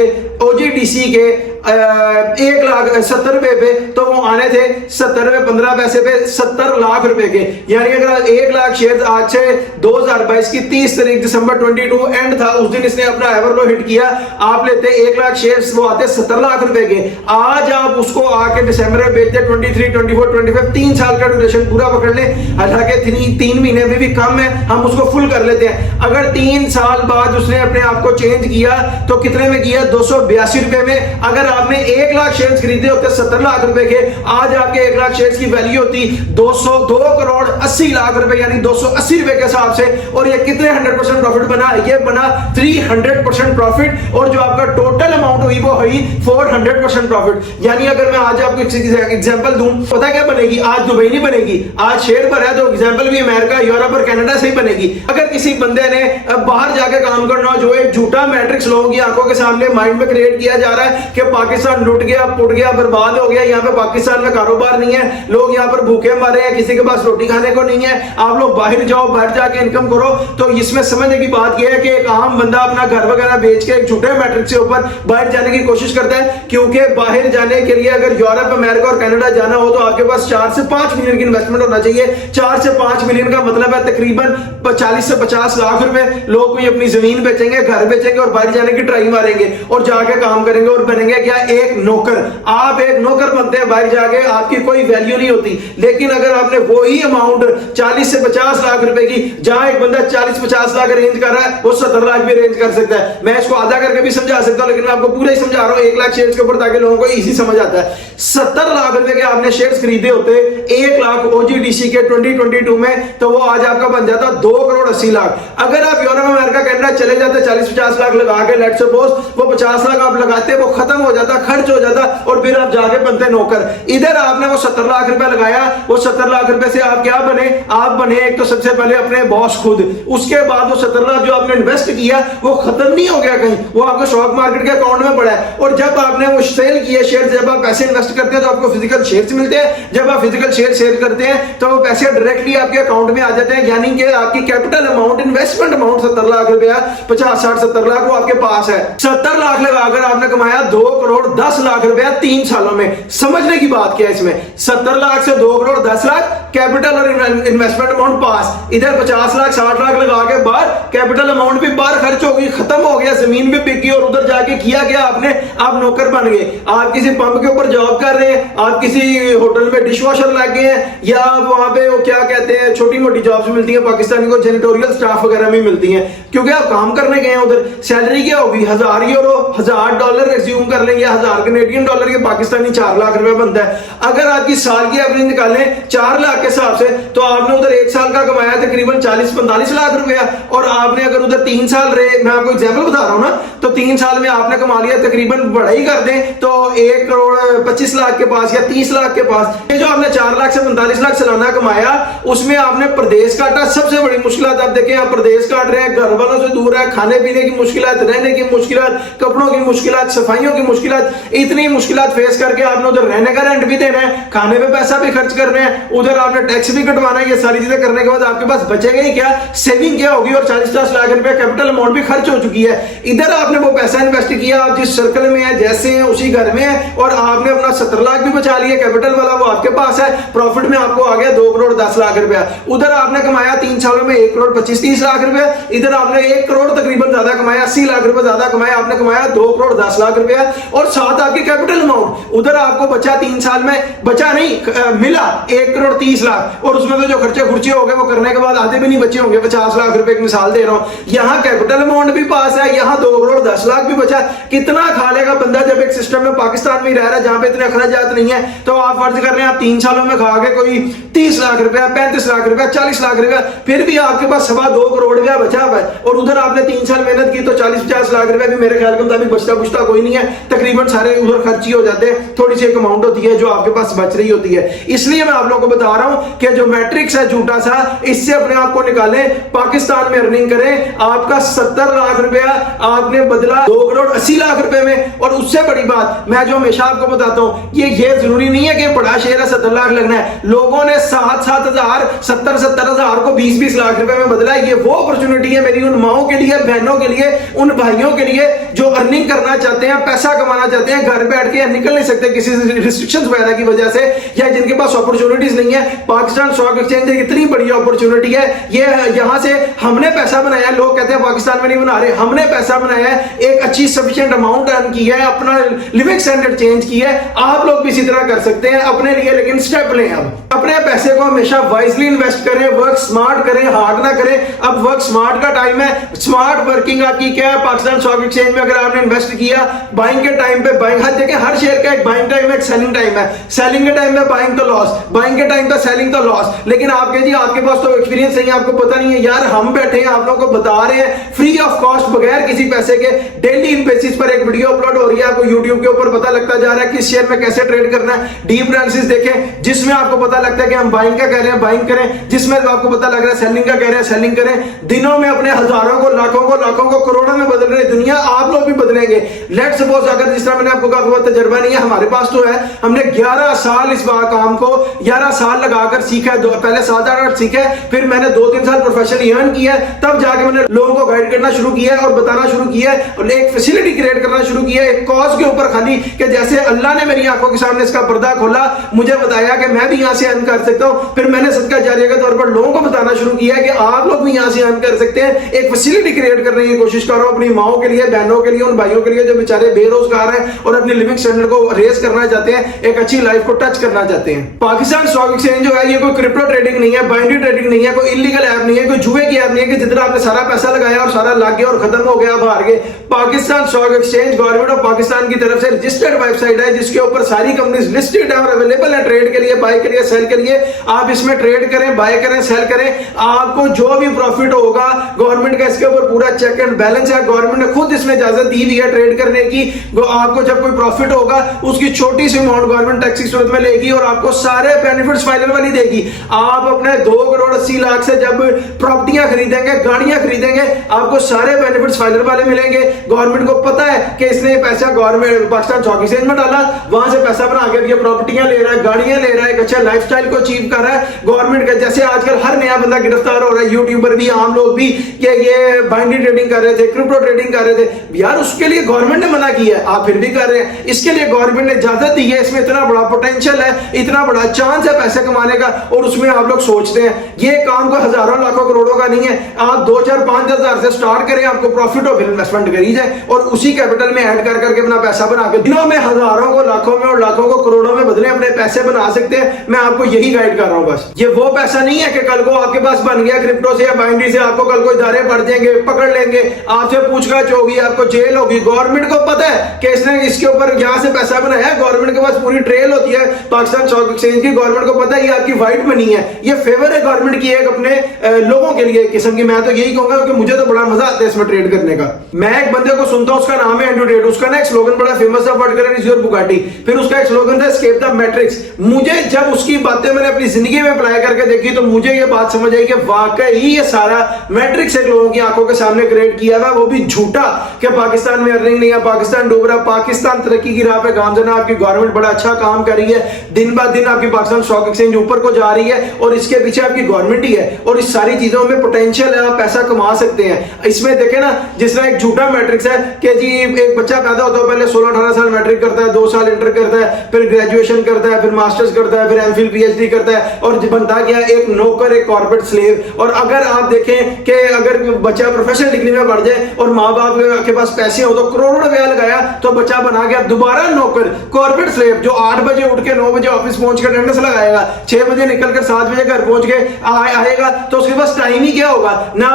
ओजीडीसी के 1,70,000 रुपए पे, तो वो आने थे 70 रुपए 15 पैसे पे 70 लाख रुपए के। यानी अगर 1 लाख शेयर आज से 2022 की 30 तारीख दिसंबर 22 एंड था, उस दिन इसने अपना एवर लो हिट किया। आप लेते 1 लाख शेयर्स, वो आते 70 लाख रुपए के। आज आप उसको आके दिसंबर में बेचते 23, 24, 25, 3 साल का ड्यूरेशन पूरा पकड़ ले। हालांकि 3 महीने में भी कम है, हम उसको फुल कर लेते हैं। अगर 3 साल बाद उसने अपने आप को चेंज किया तो कितने में किया? 282 रुपए में। अगर आपने 1 लाख शेयर्स खरीदे होते 70 लाख रुपए के, आज आपके 1 लाख शेयर्स की वैल्यू होती 202 करोड़ 80 लाख रुपए, यानी 280 रुपए के हिसाब से। और ये कितने 100% प्रॉफिट बना? ये बना 300% प्रॉफिट। और जो आपका टोटल अमाउंट हुई वो हुई 400% प्रॉफिट। यानी अगर मैं आज आपको एग्जांपल दूं, पता क्या बनेगी? आज दुबई नहीं बनेगी, आज शेयर पर है तो एग्जांपल भी अमेरिका, यूरोप और कनाडा से ही बनेगी। अगर किसी बंदे ने बाहर जाके काम करना, जो एक झूठा मैट्रिक्स लोगों की आंखों के सामने माइंड में क्रिएट किया जा रहा है कि पाकिस्तान लूट गया, पुट गया, बर्बाद हो गया, यहाँ पे पाकिस्तान में कारोबार नहीं है, लोग यहाँ पर भूखे मरे हैं, किसी के पास रोटी खाने को नहीं है, आप लोग बाहर जाओ, बाहर जाके इनकम करो। तो इसमें समझने की बात यह है कि एक आम बंदा अपना घर वगैरह बेच के एक झूठे मैट्रिक्स के ऊपर बाहर जाने की कोशिश करता है, क्योंकि बाहर जाने के लिए अगर यूरोप, अमेरिका और कनाडा जाना हो तो आपके पास 4 से 5 मिलियन की इन्वेस्टमेंट होना चाहिए। 4 से 5 मिलियन का मतलब है तकरीबन 40 से 50 लाख रुपए। लोग कोई अपनी जमीन बेचेंगे, घर बेचेंगे और बाहर जाने की ट्राई मारेंगे और जाके काम करेंगे और बनेंगे क्या? एक नौकर। आप एक नौकर बनते हैं बाहर जाके, आपकी कोई वैल्यू नहीं होती। लेकिन अगर आपने वही अमाउंट 40 से 50 लाख रुपए की, जहां एक बंदा 40-50 लाख अरेंज कर रहा है, वो 70 लाख भी अरेंज कर सकता है। मैं इसको आधा करके भी समझा सकता हूं, लेकिन मैं आपको पूरा ही समझा रहा हूं 1 लाख शेयर्स के ऊपर, ताकि लोगों को इजी समझ आता है। 70 लाख रुपए के आपने शेयर्स खरीदे होते 1 लाख ओजीडीसी के 2022 में, तो वो आज आपका बन जाता 2 करोड़ 80 लाख। अगर आप यूरोप, अमेरिका, कनाडा चले जाते 40-50 लाख लगा के, लेट्स सपोज वो 50 लाख आप लगाते, वो खत्म हो जाता, खर्च हो जाता और फिर आप जाके बनते नौकर। इधर आपने वो 70 लाख रुपए लगाया, वो 70 लाख रुपए से आप क्या बने? आप बने एक तो सबसे पहले अपने बॉस खुद। उसके बाद वो 70 लाख जो आपने इन्वेस्ट किया वो खत्म नहीं हो गया कहीं, वो आपको स्टॉक मार्केट के अकाउंट में पड़ा है। और जब आपने वो सेल किए शेयर, जब आप पैसे इन्वेस्ट करते हैं तो आपको फिजिकल शेयर्स मिलते हैं। जब आप फिजिकल शेयर सेल करते हैं तो वो पैसे डायरेक्टली आपके अकाउंट में आ जाते हैं, यानी कि आपकी capital amount, investment amount 70 lakh रुपया, 50-60-70 लाख वो आपके पास है। 70 लाख लगाकर आपने कमाया 2 करोड़ 10 लाख रुपया 3 सालों में। समझने की बात क्या है इसमें? 70 लाख से 2 करोड़ 10 लाख कैपिटल और इन्वेस्टमेंट अमाउंट पास, इधर 50 लाख 60 लाख लगा के बाहर कैपिटल अमाउंट भी बाहर खर्च हो गई, खत्म हो गया, जमीन भी बिक गई, और उधर जाके किया गया आपने, आप नौकर बन गए। आप किसी पंप के ऊपर जॉब कर रहे हैं, आप किसी होटल में डिश वॉशर लग गए हैं, या वहां पे वो क्या कहते हैं छोटी मोटी जॉब्स मिलती है पाकिस्तानी को, जेनिटोरियल स्टाफ वगैरह भी मिलती है, क्योंकि आप काम करने गए हैं उधर। सैलरी क्या होगी, 1000 यूरो, $1000 एज्यूम कर लेंगे, 1000 कैनेडियन डॉलर के पाकिस्तानी 4 लाख रुपए बनता है। अगर आपकी साल की एवरेज निकालें 4 लाख के हिसाब से, तो आपने उधर 1 साल का कमाया तकरीबन 40-45 लाख रुपया, और आपने अगर उधर 3 साल रहे, मैं आपको एग्जाम्पल बता रहा हूं ना, तो 3 साल में आपने कमा लिया तकरीबन, बढ़ाई कर दें तो 1 करोड़ 25 लाख के पास या 30 लाख के पास। ये जो आपने 4 लाख से 45 लाख सालाना कमाया, उसमें आपने प्रदेश काटा। सबसे बड़ी मुश्किल आप देखें, आप प्रदेश काट रहे हैं, घर वालों से दूर है, खाने पीने की मुश्किलात, रहने की मुश्किलात, कपड़ों की मुश्किलात, सफाइयों की मुश्किलात, इतनी मुश्किलात फेस करके आपने उधर रहने का रेंट भी देना है, खाने पे पैसा भी खर्च करना है, उधर आपने टैक्स भी कटवाना है। ये सारी चीजें करने के बाद आपके पास बचेगा ही क्या, सेविंग क्या होगी, और 40-50 लाख रुपए कैपिटल अमाउंट भी खर्च हो चुकी है। इधर आपने वो पैसा इन्वेस्ट किया, आप जिस सर्कल में है, जैसे हैं उसी घर में है, और आपने अपना 70 लाख भी बचा लिया, कैपिटल वाला वो आपके पास है, प्रॉफिट में आपको आ गया 2 करोड़ 10 लाख रुपया। उधर आपने कमाया 3 सालों में 1 करोड़ 25-30 लाख रुपए, इधर आपने 1 करोड़ तकरीबन ज्यादा कमाया, 80 लाख रुपए ज्यादा कमाया, आपने कमाया 2 करोड़ 10 लाख रुपया, और साथ आपकी कैपिटल अमाउंट उधर आपको बचा 3 साल में, बचा नहीं मिला 1 करोड़ 30 लाख, और उसमें तो जो खर्चे खुर्चे हो गए वो करने के बाद आधे भी नहीं बचे होंगे, 50 लाख रुपए की मिसाल दे रहा हूं। यहां कैपिटल अमाउंट भी पास है, यहां 2 करोड़ 10 लाख भी बचा। कितना खा लेगा बंदा जब एक सिस्टम में पाकिस्तान में रह रहा है जहां पे इतने अखराजात नहीं है। तो आप फर्ज कर रहे हैं आप 3 सालों में खा के कोई 30 लाख रुपया, 35 लाख रुपया, 40 लाख रुपया, फिर भी आपके पास 2.25 करोड़ रुपया बचा हुआ है, और उधर आपने 3 साल मेहनत की तो 40-50 लाख रुपया भी मेरे ख्याल के मुताबिक बचता बुचता कोई नहीं है, तकरीबन सारे उधर खर्च ही हो जाते हैं, थोड़ी सी एक अमाउंट होती है जो आपके पास बच रही होती है। इसलिए मैं आप लोगों को बता रहा हूं कि जो मैट्रिक्स है झूठा सा, इससे अपने आप को निकालें, पाकिस्तान में अर्निंग करें। आपका 70 लाख रुपया आपने बदला 2 करोड़ 80 लाख रुपए में। और उससे बड़ी बात मैं जो हमेशा आपको बताता हूं, ये जरूरी नहीं है कि बड़ा शेयर है 70 लाख लगना है। लोगों ने 7-7 हजार 70-70 हजार को 20-20 लाख रुपए में बदला। ये वो अपॉर्चुनिटी है मेरी उन माओं के लिए, बहनों के लिए, उन भाइयों के लिए जो अर्निंग करना चाहते हैं, पैसा कमाना चाहते हैं, घर बैठ के निकल नहीं सकते किसी रिस्ट्रिक्शंस वगैरह की वजह से, या जिनके पास अपॉर्चुनिटीज नहीं है। पाकिस्तान स्टॉक एक्सचेंज एक इतनी बड़ी अपॉर्चुनिटी है, ये यहां से हमने पैसा बनाया। लोग कहते हैं पाकिस्तान में नहीं बना रहे, हमने पैसा बनाया है, एक अच्छी सफिशिएंट अमाउंट अर्न की है, अपना लिविंग स्टैंडर्ड चेंज की है। आप लोग भी इसी तरह कर सकते हैं अपने लिए, लेकिन स्टेप लें। अब अपने पैसे को हमेशा वाइजली इन्वेस्ट करें, वर्क स्मार्ट करें, हार्ड ना करें। अब वर्क स्मार्ट का टाइम है। स्मार्ट वर्किंग आपकी क्या है, पाकिस्तान स्टॉक एक्सचेंज में अगर आपने इन्वेस्ट किया, बाइंग के टाइम पे बाइंग, हर जगह हर शेयर का एक बाइंग टाइम है, एक सेलिंग टाइम है। सेलिंग के टाइम पे बाइंग तो लॉस, बाइंग के टाइम पे सेलिंग तो लॉस। लेकिन आपके जी आपके पास तो एक्सपीरियंस नहीं है, आपको पता नहीं है। यार हम बैठे हैं, आप लोगों को बता रहे हैं फ्री ऑफ कॉस्ट, बगैर किसी पैसे के, डेली बेसिस पर एक वीडियो अपलोड हो रही है, आपको यूट्यूब के ऊपर पता लगता जा रहा है किस शेयर में कैसे ट्रेड करना है। डीप एनालिसिस देखें जिसमें आपको पता लगता है कि हम बाइंग का कह रहे हैं बाइंग करें, जिसमें आपको पता लग रहा है सेलिंग का कह रहे हैं सेलिंग करें। दिनों में अपने हजारों को, लाखों को करोड़ों में बदल रहे दुनिया, आप लोग भी बदलेंगे। लेट सपोज अगर जिस तरह मैंने आपको कहा बहुत तजर्बा नहीं है, हमारे पास तो है, हमने 11 साल इस काम को 11 साल लगाकर सीखा है। पहले 7-8 सीखा है, फिर मैंने 2-3 साल प्रोफेशनली अर्न किया है, तब जाके मैंने लोगों को गाइड करना शुरू किया है और बताना शुरू किया है, और एक फैसिलिटी क्रिएट करना शुरू किया है एक कॉज के ऊपर खाली, कि जैसे अल्लाह ने मेरी आंखों के सामने इसका पर्दा खोला, मुझे बताया कि मैं भी यहां से अर्न कर सकता हूं, फिर मैंने सदका जारिया के तौर पर लोगों को बताना शुरू किया है कि आप लोग भी यहां से अर्न कर सकते हैं। एक फैसिलिटी क्रिएट करने की कोशिश कर रहा हूं अपनी माओं के लिए, बहनों के लिए, उन भाइयों के लिए जो बेचारे बेरोजगार हैं और अपनी लिविंग स्टैंडर्ड को रेज करना चाहते हैं, एक अच्छी लाइफ को टच करना चाहते हैं। पाकिस्तान स्टॉक एक्सचेंज जो है ये कोई क्रिप्टो ट्रेडिंग नहीं है, बाइनरी ट्रेडिंग नहीं है, कोई इलीगल ऐप नहीं है, कोई जुए की ऐप नहीं है कि जितना आपने सारा पैसा लगाया और सारा लग गया और खत्म हो गया, आप हार गए। Pakistan stock exchange government of Pakistan की तरफ से रजिस्टर्ड वेबसाइट है जिसके ऊपर सारी कंपनीज लिस्टेड है और अवेलेबल है ट्रेड के लिए, बाय के लिए, सेल के लिए। आप इसमें ट्रेड करें, बाय करें, सेल करें, आपको जो भी प्रॉफिट होगा गवर्नमेंट का इसके ऊपर पूरा चेक एंड बैलेंस है। गवर्नमेंट ने खुद इसमें इजाजत दी हुई है ट्रेड करने की। आपको जब कोई प्रॉफिट होगा उसकी छोटी सी अमाउंट गवर्नमेंट टैक्स की सूरत में लेगी और आपको सारे बेनिफिट्स फाइनल वाली देगी। आप अपने 2 करोड़ 80 लाख से जब प्रॉपर्टियां खरीदेंगे, गाड़ियां खरीदेंगे, आपको सारे बेनिफिट्स फाइनल वाले मिलेंगे। गवर्नमेंट को पता है कि इसने पैसा गवर्नमेंट पाकिस्तान स्टॉक एक्सचेंज में डाला, वहां से पैसा बना के प्रॉपर्टियां ले रहा है, गाड़ियां ले रहा है, एक अच्छा लाइफस्टाइल को अचीव कर रहा है। गवर्नमेंट का जैसे आजकल हर नया बंदा गिरफ्तार हो रहा है, यूट्यूबर भी, आम लोग भी, कि ये बाइनरी ट्रेडिंग कर रहे थे, क्रिप्टो ट्रेडिंग कर रहे थे। यार उसके लिए गवर्नमेंट ने मना किया है, आप फिर भी कर रहे हैं। इसके लिए गवर्नमेंट ने इजाजत दी है, इसमें इतना बड़ा पोटेंशियल है, इतना बड़ा चांस है पैसे कमाने कमाने का और उसमें आप लोग सोचते हैं। ये काम को हजारों लाखों करोड़ों का नहीं है। आप 2-4 5-10 हजार से स्टार्ट करें, आपको प्रॉफिट और इन्वेस्टमेंट करी जाए और उसी कैपिटल में ऐड कर करके अपना पैसा बना के दिनों में हजारों को, लाखों में और लाखों को करोड़ों में बदले अपने पैसे बना सकते हैं। मैं आपको यही गाइड कर रहा हूं। बस ये वो पैसा नहीं है कि कल को आपके पास बन गया क्रिप्टो से या बाइनरी से, आपको कल को इदारे पड़ जाएंगे, पकड़ लेंगे, आपसे पूछताछ होगी, आपको जेल होगी। गवर्नमेंट को पता है कि इसने इसके ऊपर यहां से पैसा बनाया, गवर्नमेंट के पास पूरी ट्रेल होती है पाकिस्तान स्टॉक एक्सचेंज की। गवर्नमेंट को पता है ये आपकी वाइट मनी है, ये फेवर है गवर्नमेंट की एक अपने लोगों के लिए किस्म की। मैं तो यही कहूंगा कि मुझे तो बड़ा मजा आता है इसमें ट्रेड करने का। मैं एक बंदे को सुनता हूं, उसका नाम है एंड्रू टेट। उसका ना एक स्लोगन बड़ा फेमस है, what colour is your Bugatti. फिर उसका एक स्लोगन था, एस्केप द मैट्रिक्स। मुझे जब उसकी बातें मैंने अपनी जिंदगी में अप्लाई करके देखी तो मुझे ये बात समझ आई कि वाकई ये सारा मैट्रिक्स एक लोगों की आंखों के सामने क्रिएट किया हुआ, वो भी झूठा कि पाकिस्तान में अर्निंग नहीं है, पाकिस्तान डूब रहा। पाकिस्तान तरक्की की राह पे गामजन, आपकी गवर्नमेंट बड़ा अच्छा काम कर रही है, दिन ब दिन आपकी पाकिस्तान स्टॉक एक्सचेंज ऊपर को जा रही है और इसके पीछे आपकी गवर्नमेंट ही है। और इस सारी चीजों में पोटेंशियल है, आप पैसा कमा सकते हैं। इसमें देखें ना, जिस तरह एक झूठा मैट्रिक्स है कि जी एक बच्चा पैदा होता है, पहले 16-18 साल मैट्रिक करता है, 2 साल इंटर करता है, फिर ग्रेजुएशन करता है, फिर मास्टर्स करता है, फिर एमफिल पीएचडी करता है और बनता गया एक नौकर, एक कॉर्पोरेट स्लेव। और अगर आप देखें कि अगर बच्चा प्रोफेशनल डिग्री में बढ़ जाए और माँ बाप के पास पैसे हो तो करोड़ों रुपया लगाया तो बच्चा बना गया दोबारा नौकर, कॉर्पोरेट स्लेव, जो 8 बजे उठ के 9 बजे ऑफिस पहुंच कर अटेंडेंस लगाएगा, 6 बजे निकलकर 7 बजे घर पहुंच के आएगा। तो उसके पास टाइम ही क्या होगा? ना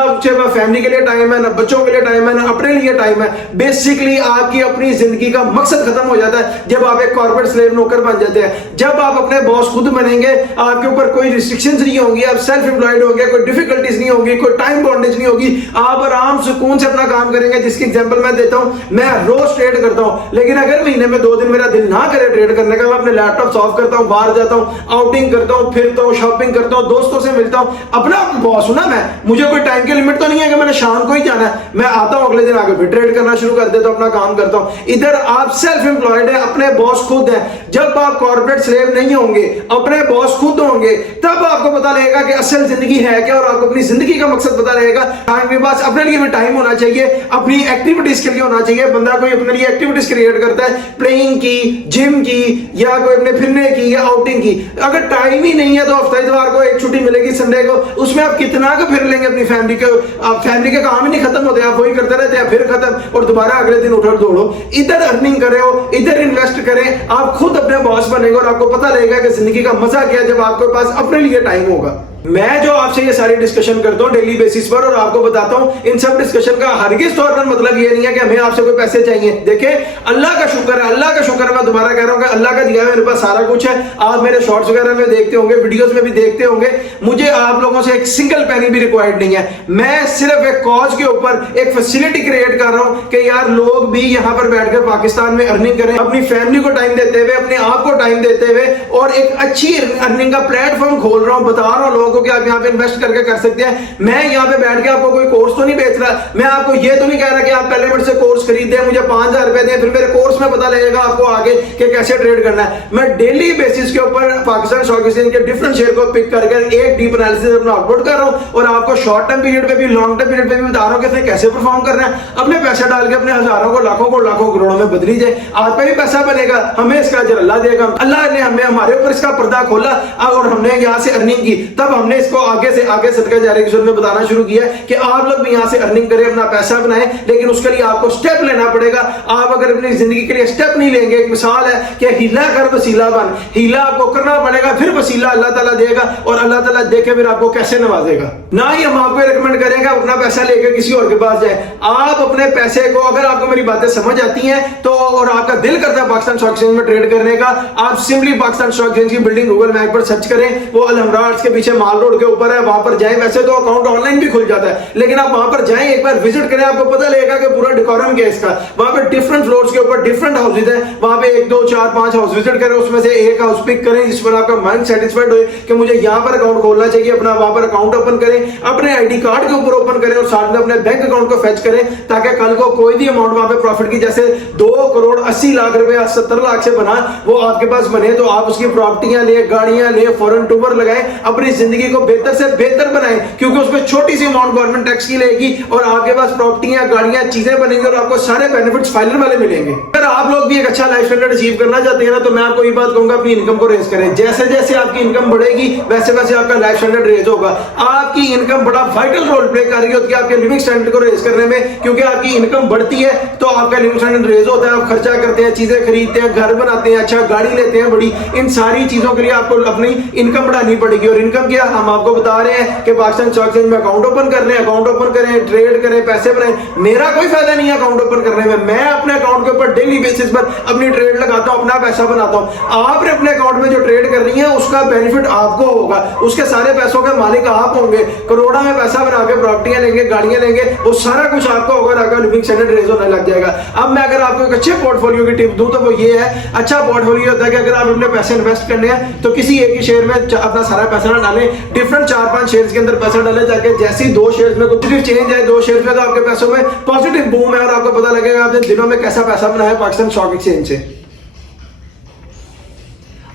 फैमिली के लिए टाइम है, ना बच्चों के लिए टाइम है, ना अपने लिए टाइम है। बेसिकली आपकी अपनी जिंदगी का मकसद खत्म हो जाता है जब आप एक कॉर्पोरेट स्लेव नौकर बन जाते हैं। जब आप अपने बॉस खुद बनेंगे, आपके ऊपर कोई रिस्ट्रिक्शंस नहीं होंगी, आप सेल्फ एम्प्लॉयड होंगे, कोई डिफिकल्टीज नहीं होगी, कोई टाइम बॉन्डेज नहीं होगी, आप आराम सुकून से अपना काम करेंगे। जिसकी एग्जांपल मैं देता हूं, मैं रोज ट्रेड करता हूं, लेकिन अगर महीने में 2 दिन मेरा दिल ना करे ट्रेड करने का, मैं अपने लैपटॉप ऑफ करता हूं, बाहर जाता हूं, आउटिंग करता हूं, फिरता हूं, शॉपिंग करता हूं, दोस्तों से मिलता हूं। अपना बॉस हूं ना मैं, मुझे कोई टाइम की लिमिट तो नहीं है कि मैंने शाम को ही जाना है। मैं आता हूं, अगले दिन आके फिर ट्रेड करना शुरू कर देता हूं, अपना काम करता हूं। इधर आप सेल्फ एम्प्लॉयड है, अपने बॉस खुद है। जब आप कॉर्पोरेट स्लेव नहीं होंगे, अपने बॉस खुद होंगे, तब आपको पता लगेगा कि असल जिंदगी है क्या और आपको अपनी जिंदगी का मकसद पता रहेगा। टाइम के पास अपने लिए भी टाइम होना चाहिए, अपनी एक्टिविटीज के लिए होना चाहिए। बंदा कोई अपने लिए एक्टिविटीज क्रिएट करता है, प्लेइंग की, जिम की, या कोई अपने फिरने की या आउटिंग की। अगर टाइम ही नहीं है तो हफ्ते इतवार को एक छुट्टी मिलेगी संडे को, उसमें आप कितना का फिर लेंगे अपनी फैमिली के? आप फैमिली के काम ही नहीं खत्म होते, आप वही करते रहते हैं, फिर खत्म और दोबारा अगले दिन उठो दौड़ो। इधर अर्निंग करे हो, इधर इन्वेस्ट करें, आप खुद अपने बॉस बनेंगे और आपको पता लगेगा कि जिंदगी का मजा क्या है जब आपके पास अपने लिए टाइम होगा। मैं जो आपसे ये सारी डिस्कशन करता हूं डेली बेसिस पर और आपको बताता हूं, इन सब डिस्कशन का हरगिज़ तौर पर मतलब ये नहीं है कि हमें आपसे कोई पैसे चाहिए। देखें, अल्लाह का शुक्र है, अल्लाह का शुक्र है, मैं दोबारा कह रहा हूं कि अल्लाह का दिया मेरे पास सारा कुछ है। आप मेरे शॉर्ट्स वगैरह में देखते होंगे, वीडियोस में भी देखते होंगे, मुझे आप लोगों से एक सिंगल पैनी भी रिक्वायर्ड नहीं है। मैं सिर्फ एक कॉज के ऊपर एक फैसिलिटी क्रिएट कर रहा हूं कि यार लोग भी यहां पर बैठकर पाकिस्तान में अर्निंग करें, अपनी फैमिली को टाइम देते हुए, अपने आप को टाइम देते हुए, और एक अच्छी अर्निंग का प्लेटफॉर्म खोल रहा हूं। बता रहा हूं लोगों को कि आप यहां पे इन्वेस्ट करके कर सकते हैं। मैं यहां पे बैठ के आपको कोई कोर्स तो नहीं बेच रहा, मैं आपको ये तो नहीं कह रहा कि आप पहले मेरे से कोर्स खरीदें, मुझे 5000 रुपए दें, फिर मेरे कोर्स में पता लगेगा आपको आगे कि कैसे ट्रेड करना है। मैं डेली बेसिस के ऊपर पाकिस्तान स्टॉक एक्सचेंज के डिफरेंट शेयर को पिक करके एक डीप एनालिसिस अपना अपलोड कर रहा हूं और आपको शॉर्ट टर्म पीरियड पे भी, लॉन्ग टर्म पीरियड पे भी बता रहा हूं कि इसने कैसे परफॉर्म करना है। अपने पैसे डाल के अपने हजारों को, लाखों को, लाखों करोड़ों में बदली जाए। आप पे भी पैसा बनेगा, हमें इसका अजर अल्लाह देगा। अल्लाह ने हमें, हमारे ऊपर इसका पर्दा खोला और हमने यहां से अर्निंग की, तब हमने इसको आगे से आगे सदका जारी में बताना शुरू किया कि आप लोग भी यहां से अर्निंग करें, अपना पैसा बनाएं, लेकिन उसके लिए आपको स्टेप लेना पड़ेगा। आप अगर अपनी जिंदगी के लिए स्टेप नहीं लेंगे, एक मिसाल है कि हीला कर वसीला बन, हीला आपको करना पड़ेगा, फिर वसीला अल्लाह ताला देगा और अल्लाह ताला देके फिर आपको कैसे नवाजेगा। ना ही हम आपको रिकमेंड करेंगे अपना पैसा लेकर किसी और के पास जाए। आप अपने पैसे को, अगर आपको मेरी बातें समझ आती हैं तो, और आपका दिल करता है पाकिस्तान स्टॉक एक्सचेंज में ट्रेड करने का, आप सिंपली पाकिस्तान स्टॉक एक्सचेंज की बिल्डिंग गूगल मैप पर सर्च करें, वो अलहमराज के पीछे माल रोड के ऊपर है, वहां पर जाएं। वैसे तो अकाउंट ऑनलाइन भी खुल जाता है, लेकिन आप वहां पर जाएं, एक बार विजिट करें, आपको पता लगेगा कि पूरा डेकोरम क्या है इसका। वहां पे डिफरेंट फ्लोर्स के ऊपर डिफरेंट हाउसेज हैं, वहां पे 1 2 4 5 हाउस विजिट करें, उसमें से एक हाउस पिक करें जिस पर आपका माइंड सेटिस्फाइड हो कि मुझे यहां पर अकाउंट खोलना चाहिए। अपना वहां पर अकाउंट ओपन करें, अपने आईडी कार्ड के ऊपर ओपन करें और साथ में अपने बैंक अकाउंट को फेच करें, ताकि कल को कोई भी अमाउंट वहां पे प्रॉफिट की, जैसे 2 करोड़ 80 लाख रुपए 70 लाख से बना, वो आपके पास बने तो आप उसकी प्रॉपर्टियां ले, गाड़ियां ले, फॉरेन टूर लगाएं, अपनी जिंदगी को बेहतर से बेहतर बनाएं, क्योंकि उसमें छोटी सी अमाउंट गवर्नमेंट टैक्स की लेगी और आपके पास प्रॉपर्टियां, गाड़ियां, चीजें बनेंगी और आपको सारे बेनिफिट्स फाइनल वाले मिलेंगे। अगर आप लोग भी एक अच्छा लाइफ स्टैंडर्ड अचीव करना चाहते हैं ना, तो मैं आपको ये बात कहूंगा, अपनी इनकम को रेज करें। जैसे जैसे आपकी इनकम बढ़ेगी वैसे वैसे आपका लाइफ स्टैंडर्ड रेज होगा। आपकी इनकम बड़ा वाइटल रोल प्ले कर रही होती है आपके लिविंग स्टैंडर्ड को रेज करने में, क्योंकि आपकी इनकम बढ़ती है तो आपका लिविंग स्टैंडर्ड रेज होता है। आप खर्चा करते हैं, चीजें खरीदते हैं, घर बनाते हैं, अच्छा गाड़ी लेते हैं बड़ी, इन सारी चीजों के लिए आपको अपनी इनकम बढ़ानी पड़ेगी। और इनकम क्या हम आपको बता रहे हैं कि पाकिस्तान स्टॉक एक्सचेंज में अकाउंट ओपन कर लें, अकाउंट ओपन करें, ट्रेड करें, पैसे बनाएं। मेरा कोई फायदा नहीं है अकाउंट ओपन करने में, मैं अपने अकाउंट के ऊपर डेली बेसिस पर अपनी ट्रेड लगाता हूं, अपना पैसा बनाता हूं। आपने अपने अकाउंट में जो ट्रेड कर रही है उसका बेनिफिट आपको होगा, उसके सारे पैसों के मालिक आप होंगे। करोड़ों में पैसा बना के प्रॉपर्टियां लेंगे, गाड़ियां लेंगे, वो सारा कुछ आपको होगा, आपका लिविंग स्टैंडर्ड रेज होने लग जाएगा। अब मैं अगर आपको एक अच्छे पोर्टफोलियो की टिप दूं तो वो ये है, अच्छा पोर्टफोलियो होता है कि अगर आप अपने पैसे इन्वेस्ट करने हैं तो किसी एक ही शेयर में अपना सारा पैसा ना डालें, डिफरेंट 4-5 शेयर्स के अंदर पैसा डालें, ताकि जैसे 2 शेयर्स में कुछ भी चेंज है, 2 शेयर में तो आपके पैसों में पॉजिटिव बूम है और आपको पता लगेगा आपने दिनों में कैसा पैसा बनाया पाकिस्तान स्टॉक एक्सचेंज से।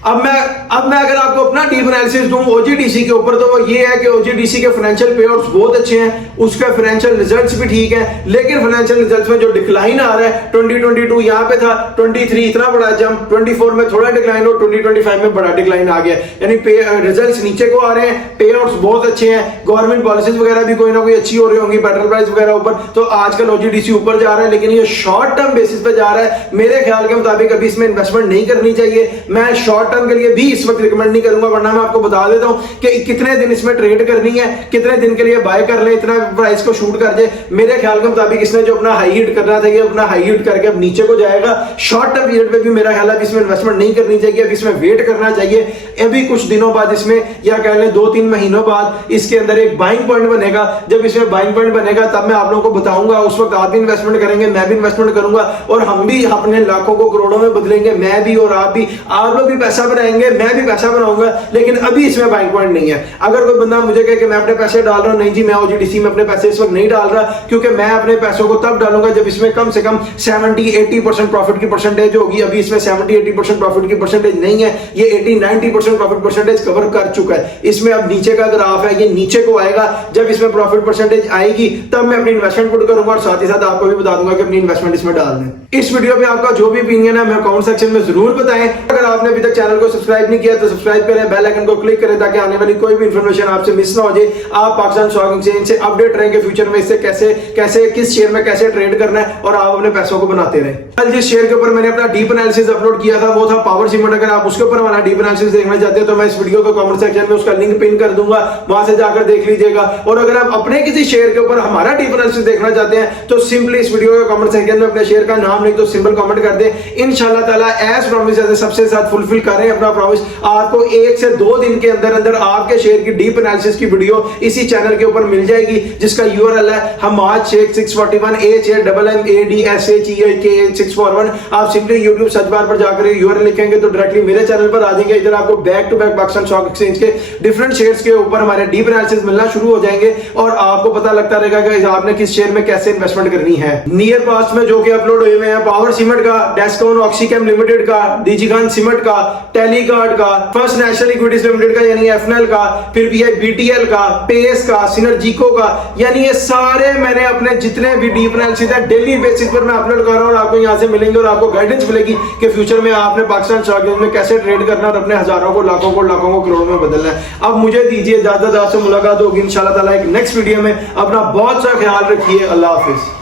अब मैं अगर आपको अपना डीप एनालिसिस दूं ओजीडीसी के ऊपर, तो वो ये है कि ओजीडीसी के फाइनेंशियल पेआउट्स बहुत अच्छे हैं, उसके फाइनेंशियल रिजल्ट्स भी ठीक हैं, लेकिन फाइनेंशियल रिजल्ट्स में जो डिक्लाइन आ रहा है, 2022 यहां पे था, 23 इतना बड़ा जंप, 24 में थोड़ा डिक्लाइन हो, 2025 में बड़ा डिक्लाइन आ गया, यानी रिजल्ट्स नीचे को आ रहे हैं, पेआउट्स बहुत अच्छे हैं, गवर्नमेंट पॉलिसीज वगैरह भी कोई ना कोई अच्छी हो रही होंगी, पेट्रोल प्राइस वगैरह ऊपर, तो आजकल ओजीडीसी ऊपर जा रहा है, लेकिन ये शॉर्ट टर्म बेसिस पे जा रहा है। मेरे ख्याल के मुताबिक अभी इसमें इन्वेस्टमेंट नहीं करनी चाहिए। मैं शॉर्ट टर्म के लिए भी इस वक्त रिकमेंड नहीं करूंगा, वरना मैं आपको बता देता हूं कि कितने दिन इसमें ट्रेड करनी है, कितने दिन के लिए बाय कर ले, इतना प्राइस को शूट कर दे। मेरे ख्याल के मुताबिक इसने जो अपना हाई हिट करना था, ये अपना हाई हिट करके अब नीचे को जाएगा। शॉर्ट टर्म पीरियड पे भी मेरा ख्याल है इसमें इन्वेस्टमेंट नहीं करनी चाहिए, अब इसमें वेट करना चाहिए। अभी कुछ दिनों बाद इसमें, या कह लें 2-3 महीनों बाद इसके अंदर एक बाइंग पॉइंट बनेगा। जब इसमें बाइंग पॉइंट बनेगा तब मैं आप लोगों को बताऊंगा, उस वक्त आप भी इन्वेस्टमेंट करेंगे, मैं भी इन्वेस्टमेंट करूंगा और हम भी अपने लाखों को करोड़ों में बदलेंगे। मैं भी और आप भी, आप लोग भी पैसा बनाएंगे, मैं भी पैसा बनाऊंगा, लेकिन अभी इसमें बाइंग पॉइंट नहीं है। अगर कोई बंदा मुझे कहे कि मैं अपने पैसे डाल रहा हूं, नहीं जी मैं ओजीडीसी में अपने पैसे इस वक्त नहीं डाल रहा, क्योंकि मैं अपने पैसों को तब डालूंगा जब इसमें कम से कम 70-80% प्रॉफिट की परसेंटेज होगी। अभी इसमें 70-80% प्रॉफिट की परसेंटेज नहीं है, ये 80-90% प्रॉफिट परसेंटेज कवर कर चुका है। इसमें अब नीचे का ग्राफ है, ये नीचे को आएगा। जब इसमें प्रॉफिट परसेंटेज आएगी तब मैं अपनी इन्वेस्टमेंट पुट करूंगा और साथ ही साथ आपको भी बता दूंगा कि अपनी इन्वेस्टमेंट इसमें डाल दें। इस वीडियो पे आपका जो भी ओपिनियन है मैं कमेंट सेक्शन में जरूर बताएं। अगर आपने अभी तक चैनल को सब्सक्राइब नहीं किया तो सब्सक्राइब करें, बेल आइकन को क्लिक करें ताकि आने वाली कोई भी इंफॉर्मेशन आपसे मिस ना हो जाए। आप पाकिस्तान स्टॉक एक्सचेंज से अपडेट रहेंगे फ्यूचर में, इससे कैसे किस शेयर में कैसे ट्रेड करना है और आप अपने पैसों को बनाते रहे। कल जिस शेयर के ऊपर मैंने अपना डीप एनालिसिस अपलोड किया था वो था पावर सीमेंट। अगर आप उसके ऊपर हमारा डीप एनालिसिस देखना चाहते हैं तो मैं इस वीडियो को कमेंट सेक्शन में उसका लिंक पिन कर दूंगा, वहां से जाकर देख लीजिएगा। और अगर आप अपने किसी शेयर के ऊपर हमारा डीप एनालिसिस देखना चाहते हैं तो सिंपली इस वीडियो के कमेंट सेक्शन में अपने शेयर का नाम लिख दो, सिंपल कमेंट कर दें। इंशाल्लाह ताला एज प्रॉमिस सबसे साथ फुलफिल करें अपना प्रॉमिस। आपको 1 से 2 दिन के अंदर अंदर आपके शेयर की डीप एनालिसिस की वीडियो इसी चैनल के ऊपर मिल जाएगी, जिसका यूआरएल है हमाद शेख 641 HAMMADSHEIK 641। आप सिंपली यूट्यूब सर्च बार पर जाकर यूआरएल लिखेंगे तो डायरेक्टली मेरे चैनल पर आ जाएंगे। इधर आपको back to back Pakistan stock exchange के डिफरेंट शेयर्स के ऊपर हमारे डीप एनालिसिस मिलना शुरू हो जाएंगे और आपको पता लगता रहेगा कि आपने किस शेयर में कैसे इन्वेस्टमेंट करनी है। नियर पास्ट में जो कि अपलोड हुए हैं पावर सीमेंट का, डेस्कॉन ऑक्सीकेम लिमिटेड का, डीजीगान सीमेंट का, टेलीगार्ड का, फर्स्ट नेशनल इक्विटीज लिमिटेड का यानी एफएनएल का, फिर बीटीएल का, पेस का, सिनर्जिको का, यानी ये सारे मैंने अपने जितने भी डीप एनालिसिस है डेली बेसिस पर मैं अपलोड कर रहा हूं और आपको यहां से मिलेंगे और आपको गाइडेंस मिलेगी कि फ्यूचर में आपने पाकिस्तान स्टॉक एक्सचेंज में कैसे ट्रेड करना और अपने हजारों को लाखों को करोड़ों में बदलना है। अब मुझे दीजिए इजाजत, आपसे मुलाकात होगी इंशाल्लाह ताला एक नेक्स्ट वीडियो में। अपना बहुत सा ख्याल रखिए। अल्लाह हाफिज।